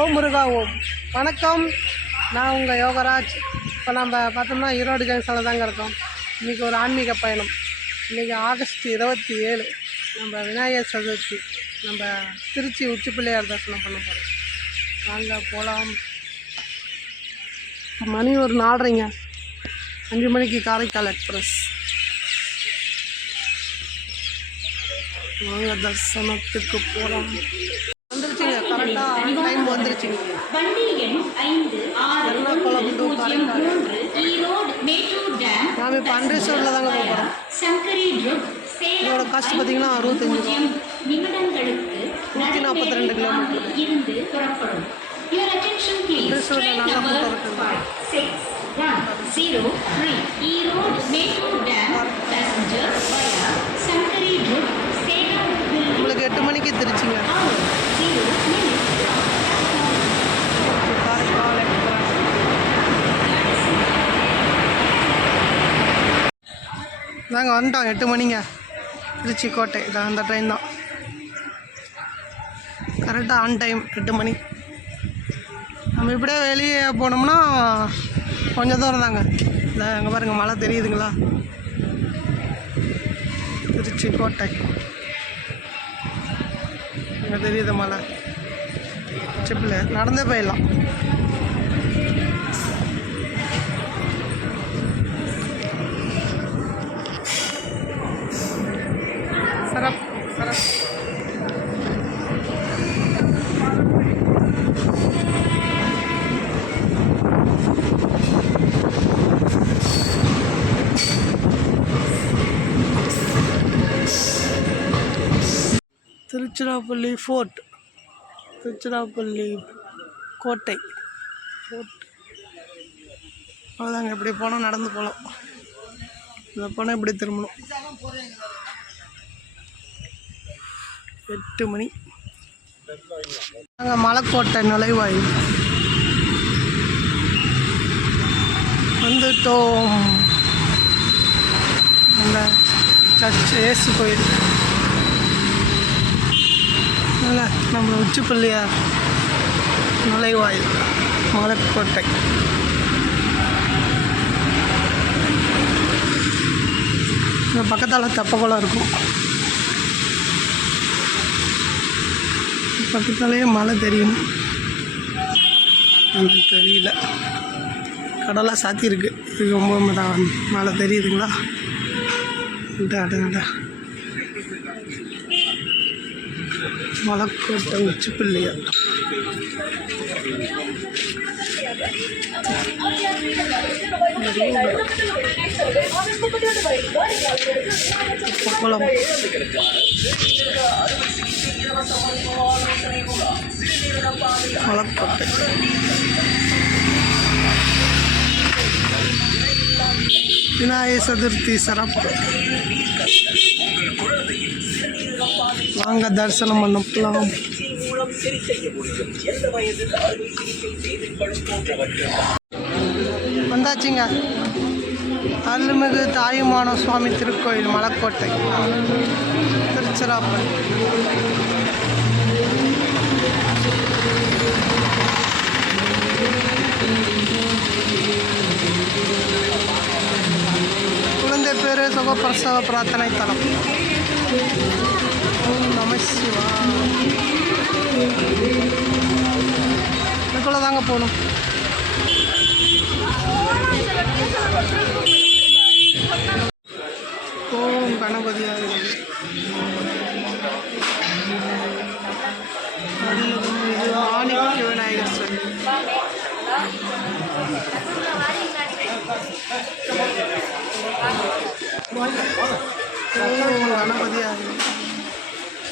ஓம் முருகா ஓம் வணக்கம். நான் உங்கள் யோகராஜ். இப்போ நம்ம பார்த்தோம்னா ஈரோடு ஜங்ஷனில் தாங்க இருக்கோம். இன்றைக்கி ஒரு ஆன்மீக பயணம். இன்றைக்கி ஆகஸ்ட் இருபத்தி ஏழு. நம்ம விநாயகர் சதுர்த்தி. நம்ம திருச்சி உச்சி பிள்ளையார் தரிசனம் பண்ண போகிறோம் வாங்க போகலாம் மணி ஒரு நாலரைங்க. அஞ்சு மணிக்கு காரைக்கால் எக்ஸ்பிரஸ். வாங்க தரிசனத்துக்கு போகலாம் வந்துருச்சுங்க வண்டி எண் ஐந்து ஆறு எர்ணாகுளம் to பூஜ்ஜியம் காரைக்கால். மூன்று ஈரோடு மேட்டூர் டேம் நாம் இப்போ அண்டேஸ்வரில் தாங்க போக போகிறோம் சங்கரி ட்ரிப் இதோட காஸ்ட் பார்த்தீங்கன்னா அறுபத்தஞ்சு நிமிடங்களுக்கு நூற்றி நாற்பத்தி ரெண்டு கிலோமீட்டர். இருந்து புறப்படும். Your attention please. Train number passenger via உங்களுக்கு எட்டு மணிக்கு திருச்சிங்க hour zero minutes. Karaikal express நாங்கள் வந்துட்டோம் எட்டு மணிங்க. திருச்சி கோட்டை இதான் அந்த ட்ரெயின் தான். கரெக்டாக ஆன் டைம் எட்டு மணி. நம்ம இப்படியே வெளியே போனோம்னா கொஞ்சம் தூரம் தாங்க. இல்லை அங்கே பாருங்கள் மழை தெரியுதுங்களா? திருச்சி கோட்டை. அங்கே தெரியுது மலை சிப்பில் நடந்தே போயிடலாம். திருச்சிராப்பள்ளி ஃபோர்ட் திருச்சிராப்பள்ளி கோட்டை. ஃபோர்ட் அவ்வளோதாங்க இப்படி போனால் நடந்து போகலாம் இந்த போனால் இப்படி திரும்பணும். எட்டு மணி. நாங்கள் மலைக்கோட்டை நுழைவாயில். வந்துட்டோம். அந்த சர்ச் ஏசு கோயில். நல்ல நம்ம உச்சிப்பள்ளியார் நுழைவாயில் மலைக்கோட்டை இந்த பக்கத்தால் தெப்பக்குளம் இருக்கும் பக்கத்தாலேயே மழை தெரியும் எனக்கு தெரியல கடலாக சாத்தியிருக்கு இது ரொம்ப தான் மழை தெரியுதுங்களா அடா, அடா, அடா. மலைக்கோட்டை உச்சி பிள்ளையார் குளம் மலைக்கோட்டை விநாயகர் சதுர்த்தி சிறப்பு. வாங்க தரிசனம் பண்ண போகலாம் வந்தாச்சுங்க. அருள்மிகு தாயுமான சுவாமி திருக்கோயில் மலைக்கோட்டை. திருச்சிராப்பள்ளி. குழந்தை பேரு சுகப்பிரசவ பிரார்த்தனை தலம். ஓம் நம சிவா இதுக்குள்ள தாங்க போகணும் ஓம் கணபதியாக இது ஆணிக்கு விநாயகர் சொல்லி ஓம் கணபதியாக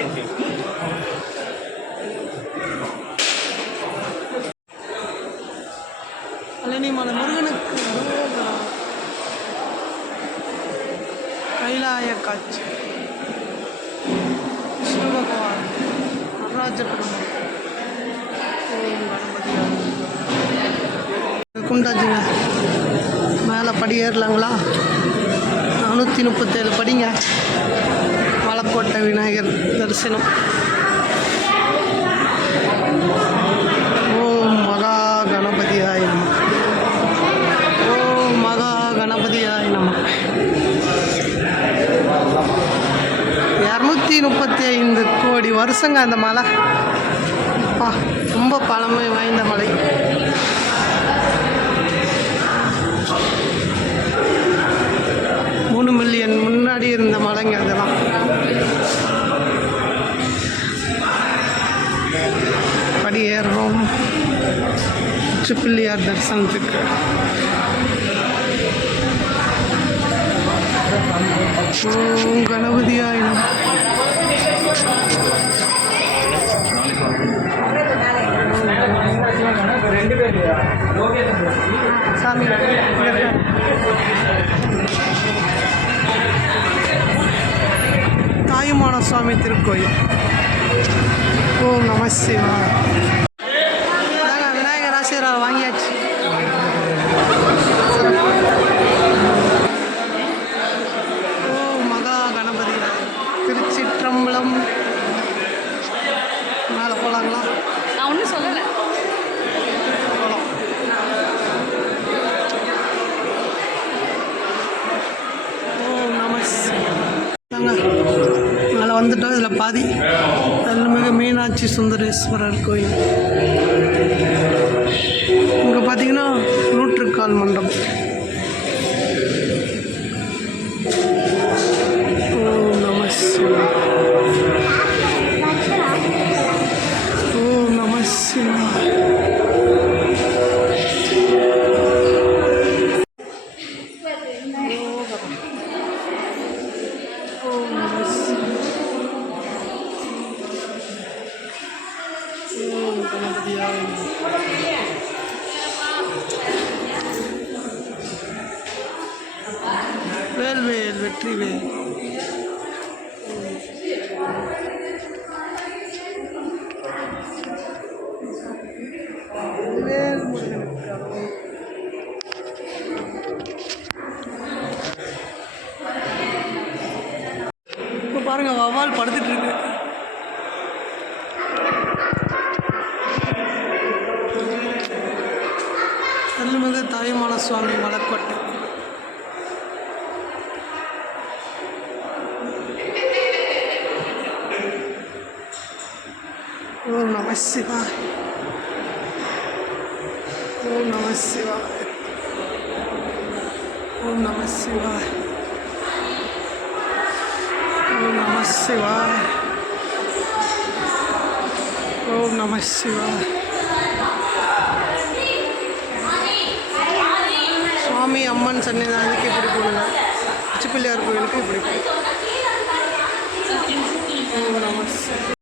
கணபதியாக கணபதியாக பழனிமலை முருகனுக்கு கைலாய காட்சி. விஷ்ணு பகவான் நடராஜ பெருமாள். ஓம் மேலே படி ஏறலாங்களா நானூற்றி முப்பத்தேழு படிங்க. புதுக்கோட்டை விநாயகர் தரிசனம் ஓம் மகா கணபதியாய நம ஓம் மகா கணபதியாய நம இரநூத்தி முப்பத்தி ஐந்து கோடி வருஷங்க அந்த மலை அப்பா ரொம்ப பழமை வாய்ந்த மலை மூணு மில்லியன் முன்னாடி இருந்த மலைங்க அதெல்லாம் உச்சிப்பிள்ளையார் தரிசனத்துக்கு ஓம் கணபதியாயினம் சாமி தாயுமான சுவாமி திருக்கோயில் ஓம் நம சிவாய இந்தாங்க, விநாயகர் ஆசீர்வாதம் வாங்கியாச்சு ஓ மகா கணபதி திருச்சிற்றம்பலம் மேலே போகலாங்களா நான் ஒன்றும் சொல்லலை போகலாம் ஓம் நம அதில் வந்துட்டோம். இதில் பாதி. மிக மீனாட்சி சுந்தரேஸ்வரர் கோயில். இங்கே பார்த்தீங்கன்னா நூற்றுக்கால் மண்டபம். வேல் வேல் ஓம் நம சிவா ஓம் நம சிவா ஓம் நம சிவா ஓம் நம சிவா ஓம் நம சிவா சுவாமி அம்மன் சன்னிதானத்துக்கு இப்படி போடுங்க உச்சிப்பிள்ளையார் கோயிலுக்கு இப்படி போடுங்க ஓம் நம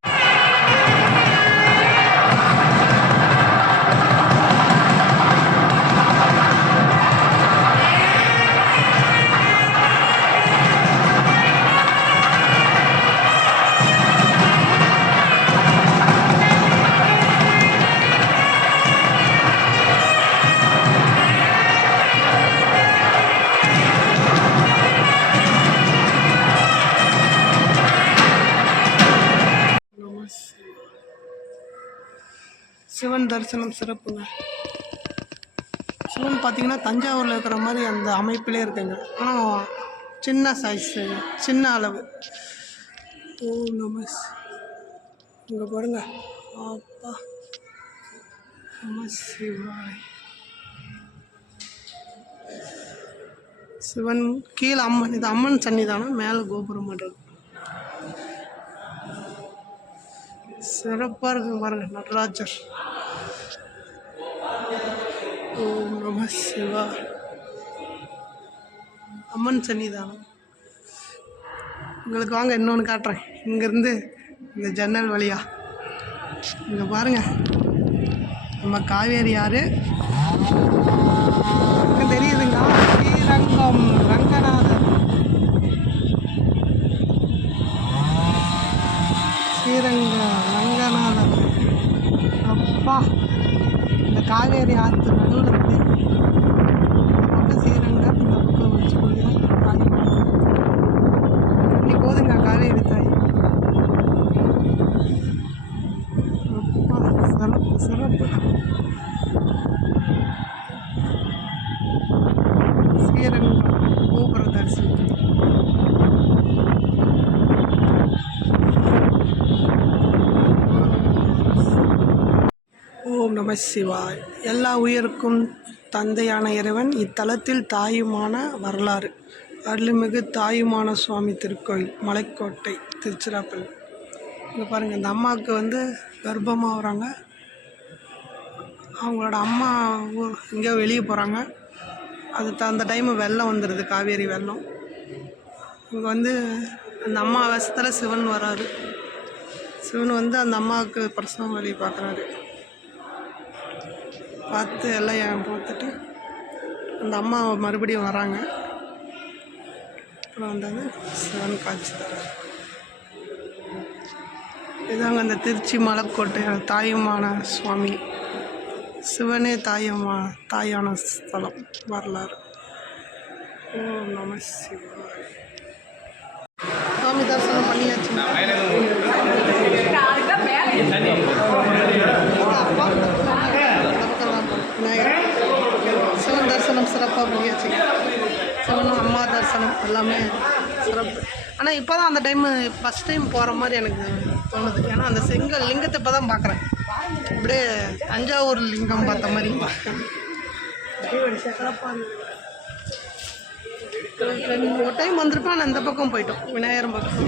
தரிசனம் சிறப்புங்க. சிவன் பார்த்தீங்கன்னா தஞ்சாவூரில் இருக்கிற மாதிரி அந்த அமைப்பிலே இருக்குங்க. ஆனால் சின்ன சைஸு சின்ன அளவு. ஓ நம இங்கே பாருங்க. அப்பா. நம சிவாய். சிவன் கீழே அம்மன். இது அம்மன் சன்னிதானம் மேலே கோபுரம் பண்ணுறது சிறப்பாக இருக்குங்க பாருங்க நடராஜர். நம சிவா அம்மன் சன்னிதானம். உங்களுக்கு வாங்க இன்னொன்று காட்டுறேன். இங்கேருந்து இந்த ஜன்னல் வழியா. இங்கே பாருங்கள் நம்ம காவேரி ஆறு ஸ்ரீரங்கம் தெரியுதுங்க. ஸ்ரீரங்கம் ரங்கநாதர். ஸ்ரீரங்க ரங்கநாதர். அப்பா. காவேரி ஆற்று நடுவில் இருக்கு இந்த பக்கம் ஸ்ரீரங்கம் இந்த பக்கம் வச்சுக்கொள்ளியா தாய் தண்ணி போதுங்க காவேரி தாய் அப்பா சிறப்பு சிறப்பு ஸ்ரீரங்கம் கோபுர தரிசனம் ஓம் நம சிவாய் எல்லா உயிருக்கும் தந்தையான இறைவன் இத்தலத்தில் தாயுமான வரலாறு. அருள்மிகு தாயுமான சுவாமி திருக்கோயில் மலைக்கோட்டை திருச்சிராப்பள்ளி. இங்கே பாருங்கள் இந்த அம்மாவுக்கு வந்து கர்ப்பமாக வராங்க. அவங்களோட அம்மா ஊர் எங்கேயோ வெளியே போகிறாங்க அது த- அந்த டைமு வெள்ளம் வந்துடுது காவேரி வெள்ளம். இங்கே வந்து அந்த அம்மா வேஷத்தில் சிவன் வராரு. சிவன் வந்து அந்த அம்மாவுக்கு பிரசவம் வழி பார்க்குறாரு பார்த்து எல்லாம் பார்த்துட்டு அந்த அம்மா மறுபடியும் வராங்க. அப்புறம் வந்தது சிவன் காட்சி. தராரு இதாங்க அந்த திருச்சி மலைக்கோட்டை தாயுமான சுவாமி. சிவனே தாயமா தாயான ஸ்தலம் வரலாறு. ஓ நம சிவாய். சுவாமி தரிசனம் பண்ணியாச்சு விநாயகர் சிவன் தரிசனம் சிறப்பாக முடியாச்சு சிவனும் அம்மா தரிசனம் எல்லாமே சிறப்பு. ஆனால் இப்போ தான் அந்த டைமு ஃபஸ்ட் டைம் போகிற மாதிரி எனக்கு தோணுது. ஏன்னா அந்த செங்கல் லிங்கத்தை இப்போ தான் பார்க்குறேன் அப்படியே தஞ்சாவூர் லிங்கம் பார்த்த மாதிரி. சிறப்பாக ஒரு டைம் வந்திருப்பேன் ஆனால் இந்த பக்கம் போயிட்டோம். விநாயகர் பக்கம்.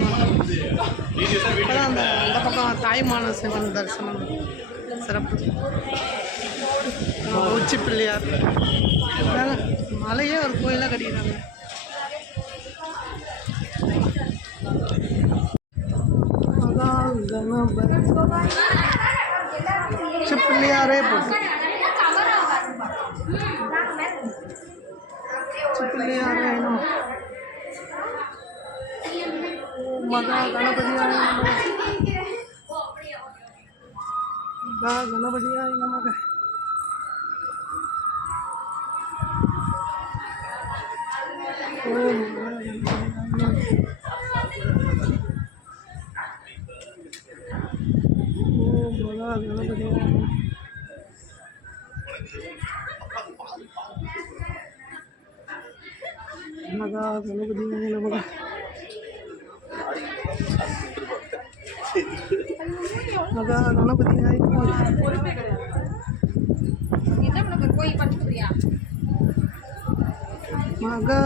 இப்போதான் அந்த அந்த பக்கம் தாய்மான சிவன் தரிசனம். சிறப்பு. உச்சி பிள்ளையார் அதாங்க, மலையே ஒரு கோயிலாக கட்டிக்கிறாங்க அதான் கணபதி. உச்சி பிள்ளையாரே போட்டு. உச்சி பிள்ளையாரே நம மகா கணபதியாய நமக. மகா கணபதியாய நமக. ஓம் நமக. மகா கணபதியாய மகா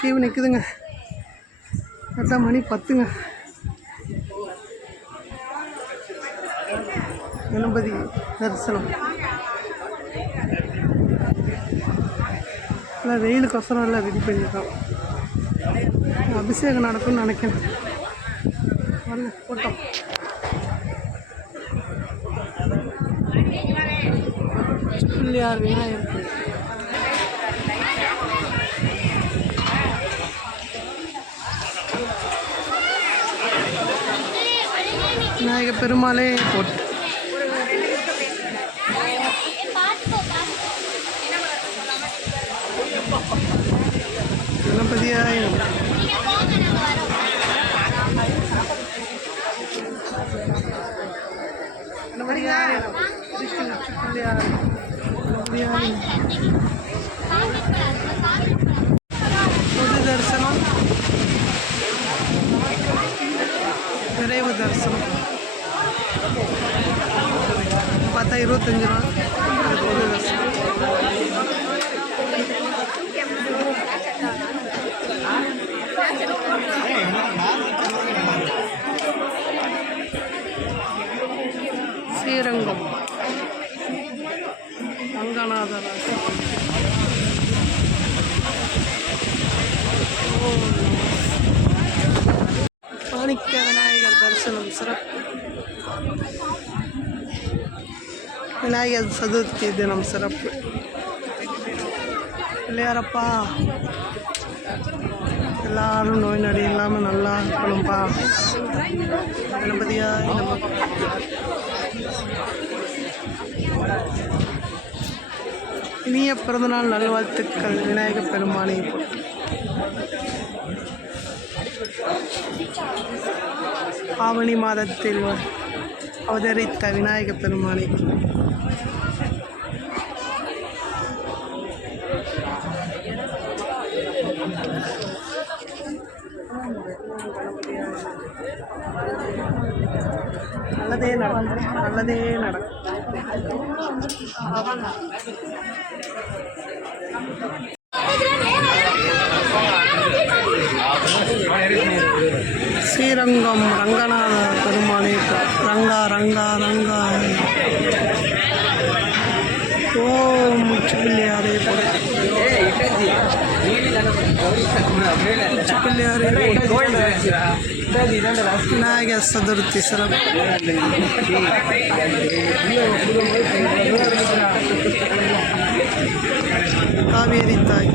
கீவு நிற்குதுங்க கரெக்டாக மணி பத்துங்க. கணபதி தரிசனம். இல்லை வெயிலுக்கொசரம் எல்லாம் ரெடி பண்ணியிருக்கோம் அபிஷேகம் நடக்கும்னு நினைக்கிறேன். பாருங்க போட்டோம். பிள்ளையார் விநாயகர் கோயில். விநாயகர் பெருமாளே போட்டு கணபதியாய நமக. கணபதியாய நமக. திருச்சி உச்சி பிள்ளையார் கணபதியாய நமக. பொது தரிசனம் நிறைவு தரிசனம் பார்த்தா இருபத்தஞ்சு ரூபா இது பொது தரிசனம் ஸ்ரீரங்கம் ரங்கநாதர் மாணிக்க விநாயகர் சதுர்த்தி தினம் சிறப்பு பிள்ளையாரப்பா எல்லாரும் நோய் நடி இல்லாமல் நல்லா இருக்கணும்ப்பா கணபதியா இனிய பிறந்தநாள் நல்வாழ்த்துக்கள் விநாயகப் பெருமானை போட்டு ஆவணி மாதத்தில் அவதரித்த விநாயக பெருமானை. நல்லதே நடக்கும். நல்லதே நடக்கும். ஸ்ரீரங்கம் ரங்கநாத ரங்கா ரங்கா ரங்கா ஓம் முச்சுப்பிள்ளையாரே போடு முச்சுப்பிள்ளையாரே போடு விநாயகர் சதுர்த்தி சிறப்பு காவேரி தாய்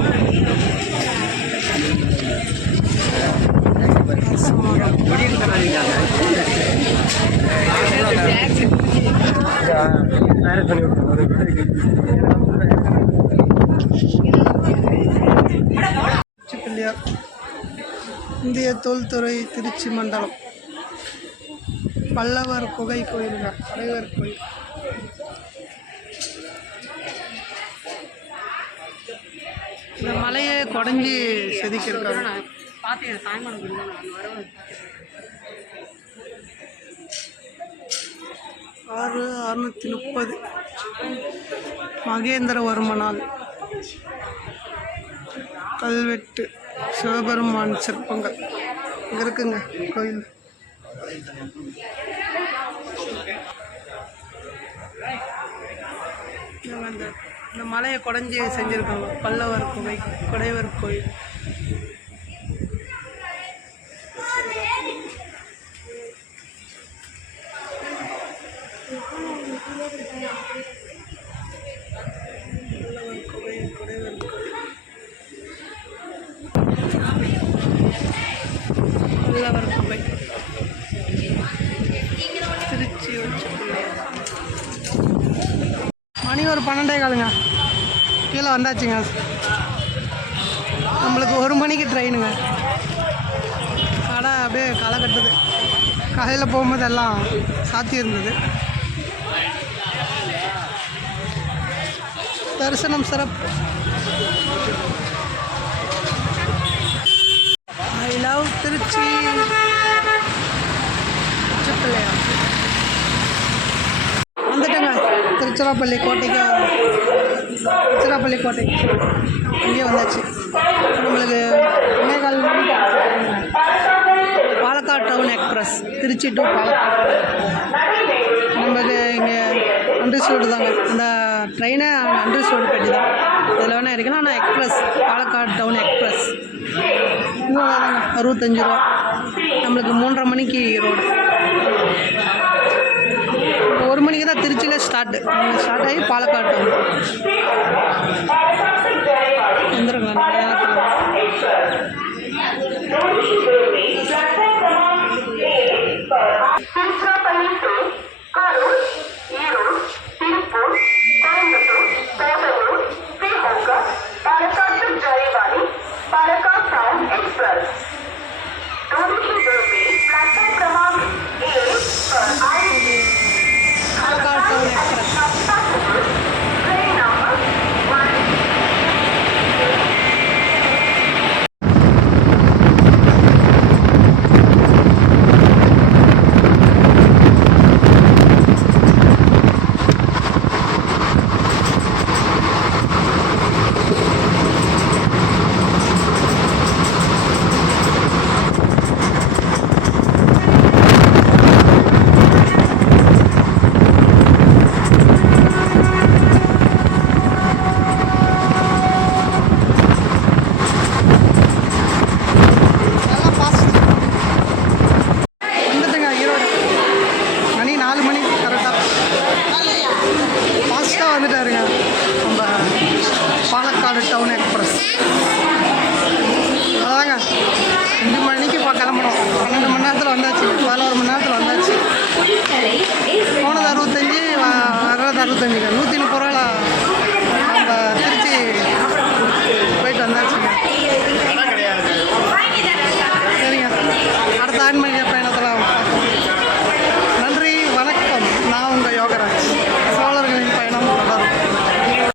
பிள்ளையார் இந்திய தொல்துறை திருச்சி மண்டலம். பல்லவர் குகை கோயிலுங்க தலைவர் கோயில். இந்த மலையை குடஞ்சி செதுக்கியிருக்காங்க. பார்த்தேன் தாய்மானது நான் வரவு ஆறு அறுநூற்றி முப்பது. மகேந்திரவர்மனால் கல்வெட்டு சிவபெருமான் சிற்பங்கள். இங்கே இருக்குங்க கோயில் அந்த இந்த மலையை குடஞ்சி செஞ்சுருக்காங்க. பல்லவர் குகை குடைவர் கோயில். கீழே நம்மளுக்கு ஒரு மணிக்கு ட்ரெயினுங்க கடை அப்படியே களை கட்டுது. காலையில் போகும்போது எல்லாம் சாத்தி இருந்தது. தரிசனம் சிறப்பு. ஐ லவ் திருச்சி உச்சிப்பிள்ளையார் வந்துட்டேங்க திருச்சிராப்பள்ளி கோட்டைக்கு திருச்சிராப்பள்ளி கோட்டை இங்கே வந்தாச்சு. நம்மளுக்கு ஒன்னேகால் Palakkad town express. Trichy to Palakkad. நமக்கு இங்கே அண்டர்ஸ்டோடு தாங்க. இந்த ட்ரெயினை அண்டர்ஸ்டோடு பெட்டி தான். இதில் வேணால் இருக்கலாம். ஆனால் எக்ஸ்பிரஸ் பாலக்காடு டவுன் எக்ஸ்பிரஸ். இன்னும் அறுபத்தஞ்சு ரூபா. நம்மளுக்கு மூன்றரை மணிக்கு ரோடு. நேராக திருச்சியில் ஸ்டார்ட் ஸ்டார்ட் ஆகி பாலக்காடு வந்துருங்க